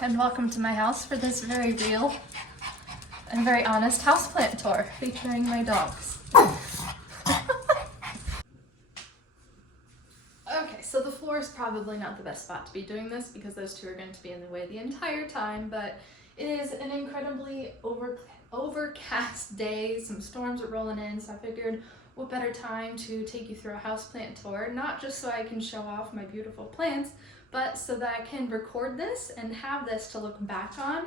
and welcome to my house for this very real and very honest houseplant tour featuring my dogs. Okay, so the floor is probably not the best spot to be doing this because those two are going to be in the way the entire time, but it is an incredibly overcast day. Some storms are rolling in, so I figured what better time to take you through a houseplant tour, not just so I can show off my beautiful plants, but so that I can record this and have this to look back on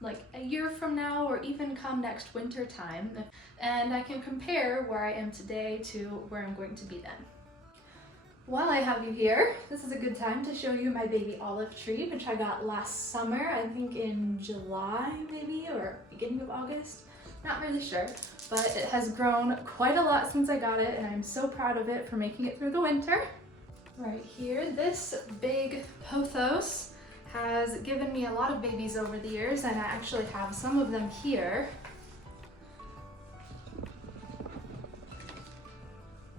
like a year from now or even come next winter time, and I can compare where I am today to where I'm going to be then. While I have you here, this is a good time to show you my baby olive tree, which I got last summer, I think in July maybe, or beginning of August, not really sure, but it has grown quite a lot since I got it, and I'm so proud of it for making it through the winter. Right here, this big Pothos has given me a lot of babies over the years, and I actually have some of them here.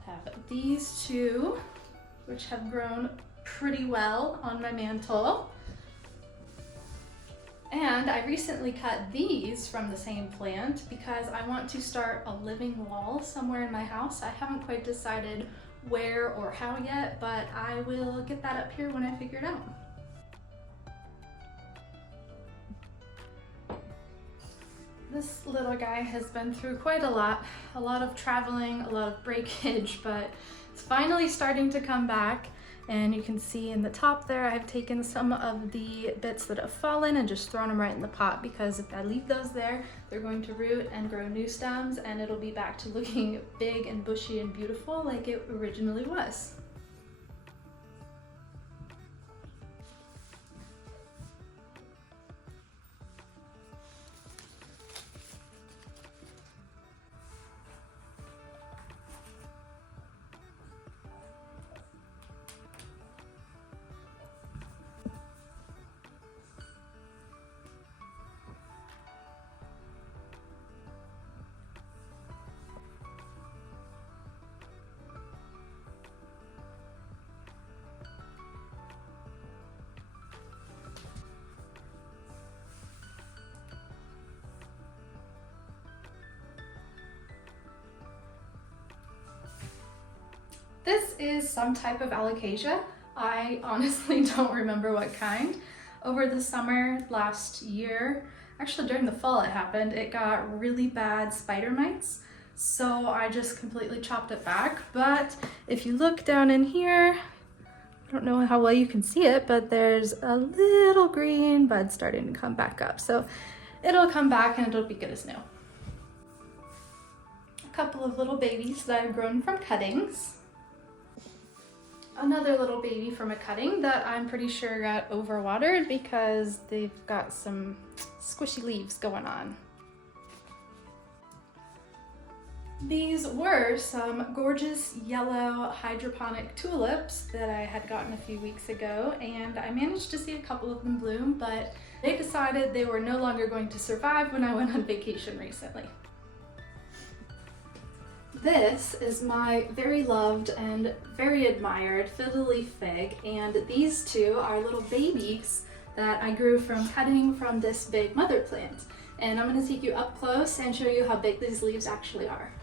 Have these two, which have grown pretty well on my mantle. And I recently cut these from the same plant because I want to start a living wall somewhere in my house. I haven't quite decided where or how yet, but I will get that up here when I figure it out. This little guy has been through quite a lot of traveling, a lot of breakage, but it's finally starting to come back. And you can see in the top there, I've taken some of the bits that have fallen and just thrown them right in the pot, because if I leave those there, they're going to root and grow new stems, and it'll be back to looking big and bushy and beautiful like it originally was. This is some type of Alocasia. I honestly don't remember what kind. Over the summer last year, actually during the fall it happened, it got really bad spider mites. So I just completely chopped it back. But if you look down in here, I don't know how well you can see it, but there's a little green bud starting to come back up. So it'll come back and it'll be good as new. A couple of little babies that I've grown from cuttings. Another little baby from a cutting that I'm pretty sure got overwatered because they've got some squishy leaves going on. These were some gorgeous yellow hydroponic tulips that I had gotten a few weeks ago, and I managed to see a couple of them bloom, but they decided they were no longer going to survive when I went on vacation recently. This is my very loved and very admired Fiddle leaf fig, and these two are little babies that I grew from cutting from this big mother plant. And I'm going to take you up close and show you how big these leaves actually are.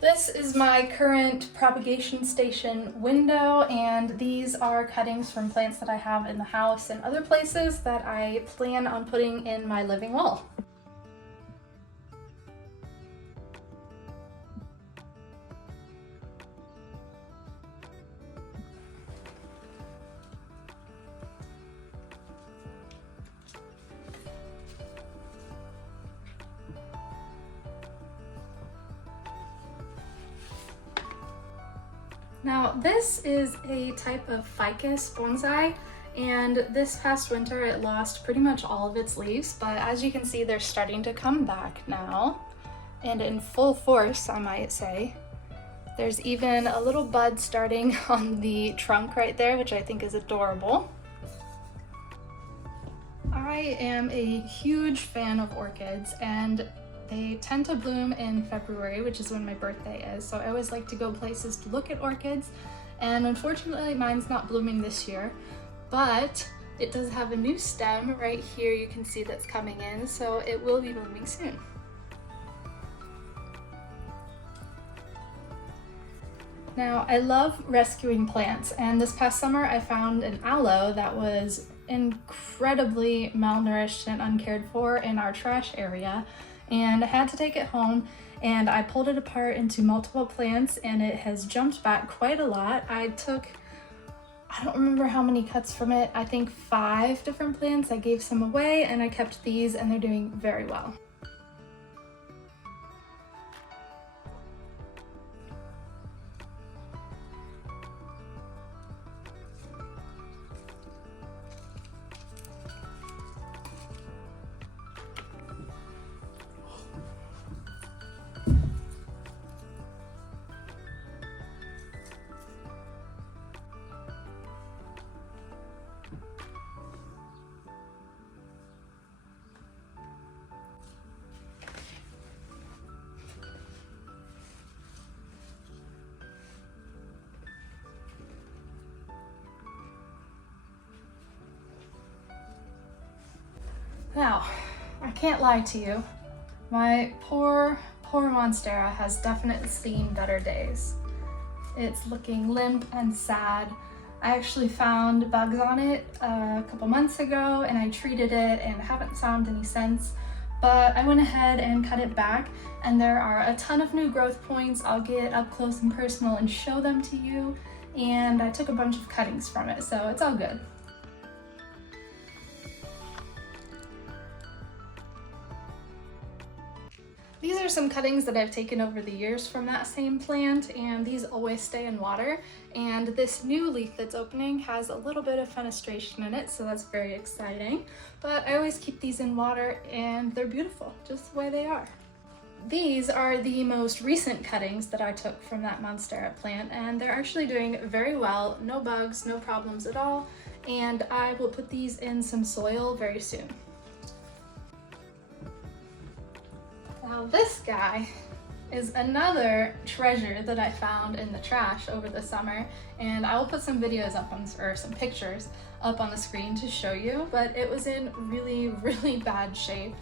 This is my current propagation station window, and these are cuttings from plants that I have in the house and other places that I plan on putting in my living wall. Now this is a type of ficus bonsai, and this past winter it lost pretty much all of its leaves, but as you can see they're starting to come back now, and in full force I might say. There's even a little bud starting on the trunk right there, which I think is adorable. I am a huge fan of orchids, and they tend to bloom in February, which is when my birthday is, so I always like to go places to look at orchids, and unfortunately mine's not blooming this year, but it does have a new stem right here. You can see that's coming in, so it will be blooming soon. Now, I love rescuing plants, and this past summer I found an aloe that was incredibly malnourished and uncared for in our trash area, and I had to take it home, and I pulled it apart into multiple plants, and it has jumped back quite a lot. I don't remember how many cuts from it, I think 5 different plants. I gave some away, and I kept these, and they're doing very well. Now, I can't lie to you, my poor Monstera has definitely seen better days. It's looking limp and sad. I actually found bugs on it a couple months ago, and I treated it and haven't found any since, but I went ahead and cut it back, and there are a ton of new growth points. I'll get up close and personal and show them to you, and I took a bunch of cuttings from it, so it's all good. These are some cuttings that I've taken over the years from that same plant, and these always stay in water. And this new leaf that's opening has a little bit of fenestration in it, so that's very exciting. But I always keep these in water, and they're beautiful, just the way they are. These are the most recent cuttings that I took from that Monstera plant, and they're actually doing very well. No bugs, no problems at all, and I will put these in some soil very soon. Now this guy is another treasure that I found in the trash over the summer, and I will put some videos up on, or some pictures up on the screen to show you, but it was in really bad shape,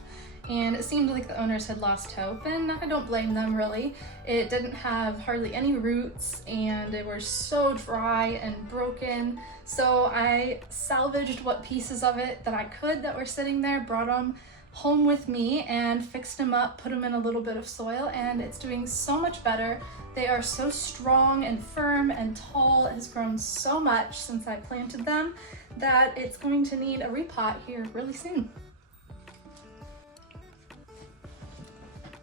and it seemed like the owners had lost hope, and I don't blame them really. It didn't have hardly any roots, and they were so dry and broken, so I salvaged what pieces of it that I could that were sitting there, brought them home with me and fixed them up, put them in a little bit of soil, and it's doing so much better. They are so strong and firm and tall. It has grown so much since I planted them that it's going to need a repot here really soon.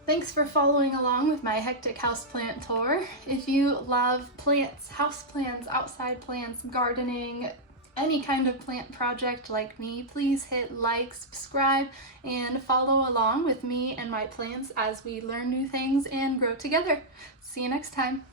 Thanks for following along with my hectic houseplant tour. If you love plants, houseplants, outside plants, gardening, any kind of plant project like me, please hit like, subscribe, and follow along with me and my plants as we learn new things and grow together. See you next time.